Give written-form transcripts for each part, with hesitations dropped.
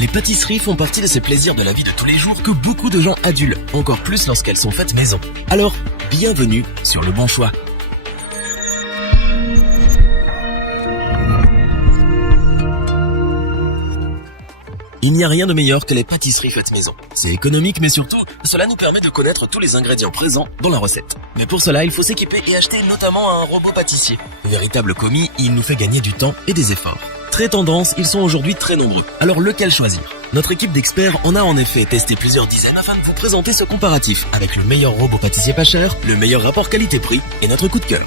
Les pâtisseries font partie de ces plaisirs de la vie de tous les jours que beaucoup de gens adulent, encore plus lorsqu'elles sont faites maison. Alors, bienvenue sur Le Bon Choix. Il n'y a rien de meilleur que les pâtisseries faites maison. C'est économique, mais surtout, cela nous permet de connaître tous les ingrédients présents dans la recette. Mais pour cela, il faut s'équiper et acheter notamment un robot pâtissier. Véritable commis, il nous fait gagner du temps et des efforts. Très tendance, ils sont aujourd'hui très nombreux. Alors lequel choisir? Notre équipe d'experts en a en effet testé plusieurs dizaines afin de vous présenter ce comparatif avec le meilleur robot pâtissier pas cher, le meilleur rapport qualité-prix et notre coup de cœur.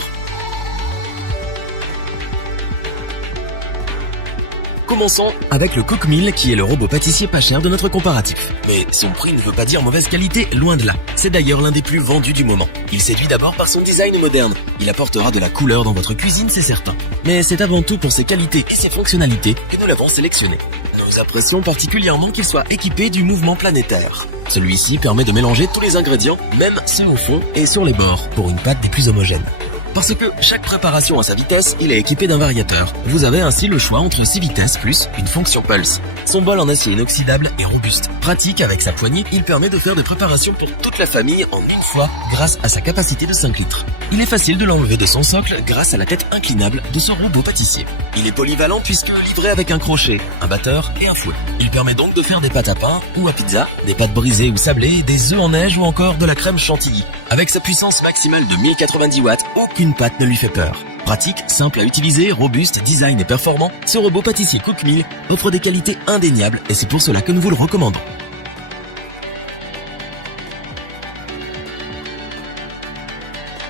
Commençons avec le Cookmill qui est le robot pâtissier pas cher de notre comparatif. Mais son prix ne veut pas dire mauvaise qualité, loin de là. C'est d'ailleurs l'un des plus vendus du moment. Il séduit d'abord par son design moderne. Il apportera de la couleur dans votre cuisine, c'est certain. Mais c'est avant tout pour ses qualités et ses fonctionnalités que nous l'avons sélectionné. Nous apprécions particulièrement qu'il soit équipé du mouvement planétaire. Celui-ci permet de mélanger tous les ingrédients, même ceux au fond et sur les bords, pour une pâte des plus homogènes. Parce que chaque préparation a sa vitesse, il est équipé d'un variateur. Vous avez ainsi le choix entre 6 vitesses plus une fonction pulse. Son bol en acier inoxydable est robuste. Pratique avec sa poignée, il permet de faire des préparations pour toute la famille en une fois grâce à sa capacité de 5 litres. Il est facile de l'enlever de son socle grâce à la tête inclinable de ce robot pâtissier. Il est polyvalent puisque livré avec un crochet, un batteur et un fouet. Il permet donc de faire des pâtes à pain ou à pizza, des pâtes brisées ou sablées, des œufs en neige ou encore de la crème chantilly. Avec sa puissance maximale de 1090 watts, aucune pâte ne lui fait peur. Pratique, simple à utiliser, robuste, design et performant, ce robot pâtissier Cookmill offre des qualités indéniables et c'est pour cela que nous vous le recommandons.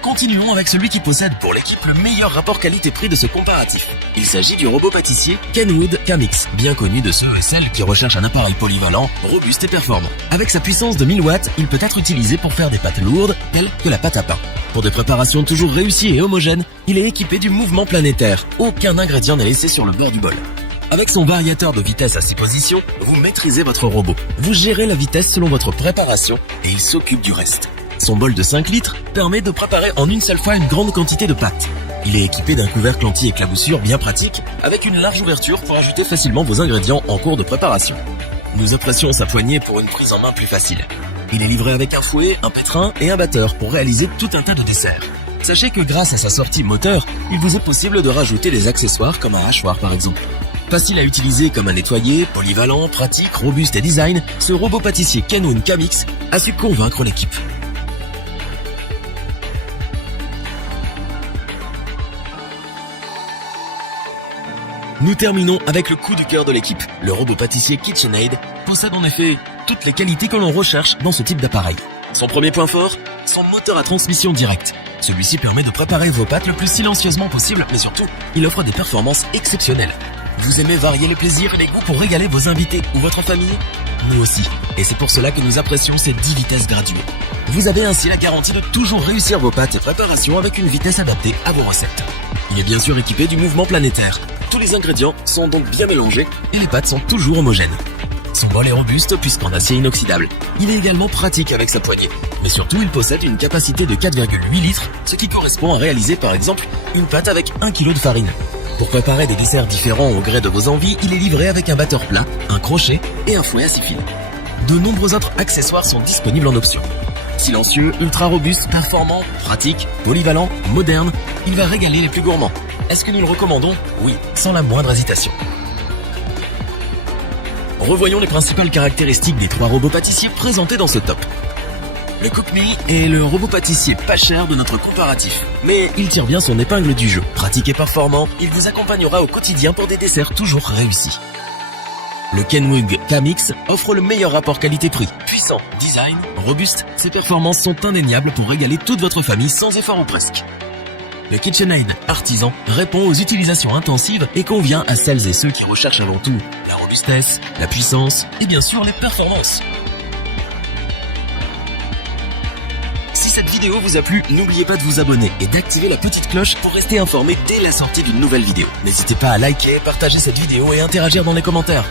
Continuons avec celui qui possède pour l'équipe le meilleur rapport qualité-prix de ce comparatif. Il s'agit du robot pâtissier Kenwood Kamix, bien connu de ceux et celles qui recherchent un appareil polyvalent, robuste et performant. Avec sa puissance de 1000 watts, il peut être utilisé pour faire des pâtes lourdes, telles que la pâte à pain. Pour des préparations toujours réussies et homogènes, il est équipé du mouvement planétaire. Aucun ingrédient n'est laissé sur le bord du bol. Avec son variateur de vitesse à 6 positions, vous maîtrisez votre robot. Vous gérez la vitesse selon votre préparation et il s'occupe du reste. Son bol de 5 litres permet de préparer en une seule fois une grande quantité de pâtes. Il est équipé d'un couvercle anti-éclaboussure bien pratique, avec une large ouverture pour ajouter facilement vos ingrédients en cours de préparation. Nous apprécions sa poignée pour une prise en main plus facile. Il est livré avec un fouet, un pétrin et un batteur pour réaliser tout un tas de desserts. Sachez que grâce à sa sortie moteur, il vous est possible de rajouter des accessoires comme un hachoir par exemple. Facile à utiliser comme un nettoyer, polyvalent, pratique, robuste et design, ce robot pâtissier Kenwood Kamix a su convaincre l'équipe. Nous terminons avec le coup du cœur de l'équipe. Le robot pâtissier KitchenAid possède en effet toutes les qualités que l'on recherche dans ce type d'appareil. Son premier point fort, son moteur à transmission directe. Celui-ci permet de préparer vos pâtes le plus silencieusement possible, mais surtout, il offre des performances exceptionnelles. Vous aimez varier les plaisirs et les goûts pour régaler vos invités ou votre famille? Nous aussi. Et c'est pour cela que nous apprécions ces 10 vitesses graduées. Vous avez ainsi la garantie de toujours réussir vos pâtes et préparations avec une vitesse adaptée à vos recettes. Il est bien sûr équipé du mouvement planétaire. Tous les ingrédients sont donc bien mélangés et les pâtes sont toujours homogènes. Son bol est robuste puisqu'en acier inoxydable. Il est également pratique avec sa poignée. Mais surtout, il possède une capacité de 4,8 litres, ce qui correspond à réaliser par exemple une pâte avec 1 kg de farine. Pour préparer des desserts différents au gré de vos envies, il est livré avec un batteur plat, un crochet et un fouet à 6 fils. De nombreux autres accessoires sont disponibles en option. Silencieux, ultra robuste, performant, pratique, polyvalent, moderne, il va régaler les plus gourmands. Est-ce que nous le recommandons? Oui, sans la moindre hésitation. Revoyons les principales caractéristiques des 3 robots pâtissiers présentés dans ce top. Le Cookmill est le robot pâtissier pas cher de notre comparatif. Mais il tire bien son épingle du jeu. Pratique et performant, il vous accompagnera au quotidien pour des desserts toujours réussis. Le Kenwood Kamix offre le meilleur rapport qualité-prix. Puissant, design, robuste, ses performances sont indéniables pour régaler toute votre famille sans effort ou presque. Le KitchenAid artisan répond aux utilisations intensives et convient à celles et ceux qui recherchent avant tout la robustesse, la puissance et bien sûr les performances. Si cette vidéo vous a plu, n'oubliez pas de vous abonner et d'activer la petite cloche pour rester informé dès la sortie d'une nouvelle vidéo. N'hésitez pas à liker, partager cette vidéo et interagir dans les commentaires.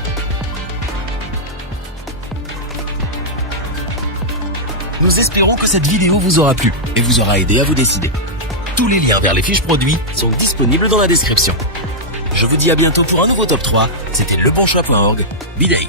Nous espérons que cette vidéo vous aura plu et vous aura aidé à vous décider. Tous les liens vers les fiches produits sont disponibles dans la description. Je vous dis à bientôt pour un nouveau top 3. C'était lebonchoix.org. Bye.